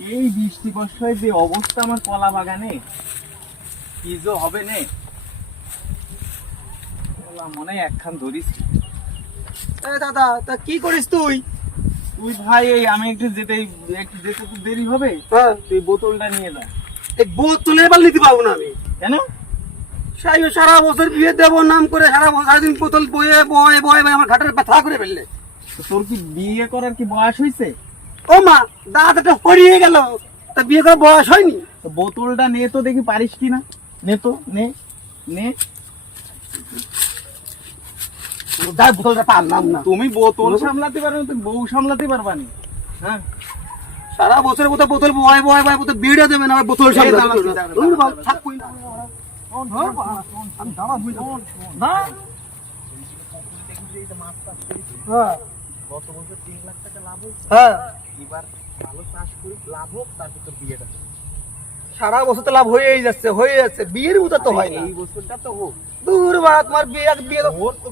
এই বৃষ্টি বর্ষায় যে অবস্থা আমার কলা বাগানে, কি যে হবে নে। কলা মনে হয় একখান ধরিস। দাদা তা কি করিস তুই? তুই ভাই এই আমি একটু যেতে তো দেরি হবে, হ্যাঁ, তুই বোতলটা নিয়ে যা। এই বোতলে এবার নিতে পারবো না আমি। কেন? সারা বছর বিয়ে দেবো নাম করে সারাদিন বোতল বয়ে বয়ে বয়ে বয়ে আমার ঘাটের ব্যথা করে ফেললে। তো তোর কি বিয়ে করার কি বয়স হয়েছে? ও মা, দাদাটা হরিয়ে গেল, তা বিয়ে করার বয়স হয়নি। তো বোতলটা নে তো দেখি পারিস কিনা। নে তো, নে নে। বোতলটা পারলাম না। তুমি বোতল সামলাতে পারো না, তুমি বউ সামলাতে পারবা না। হ্যাঁ, সারা বছরের মতো বোতল বয়ে বয়ে বয়ে বোতল বিয়ে দেবে না, বোতল থাকুই না। হ্যাঁ, গত বছর 3 লাখ টাকা লাভ হয়েছে। হ্যাঁ, এবার ভালো চাষ করি, লাভ হোক, তারপর তোর বিয়েটা করবো। সারা বছর তো লাভ হয়ে যাচ্ছে বিয়ের মতো তো হয় না। এই বছরটা তো হোক। দূর বাড়া, তোমার বিয়ে বিয়ে তো ওর তো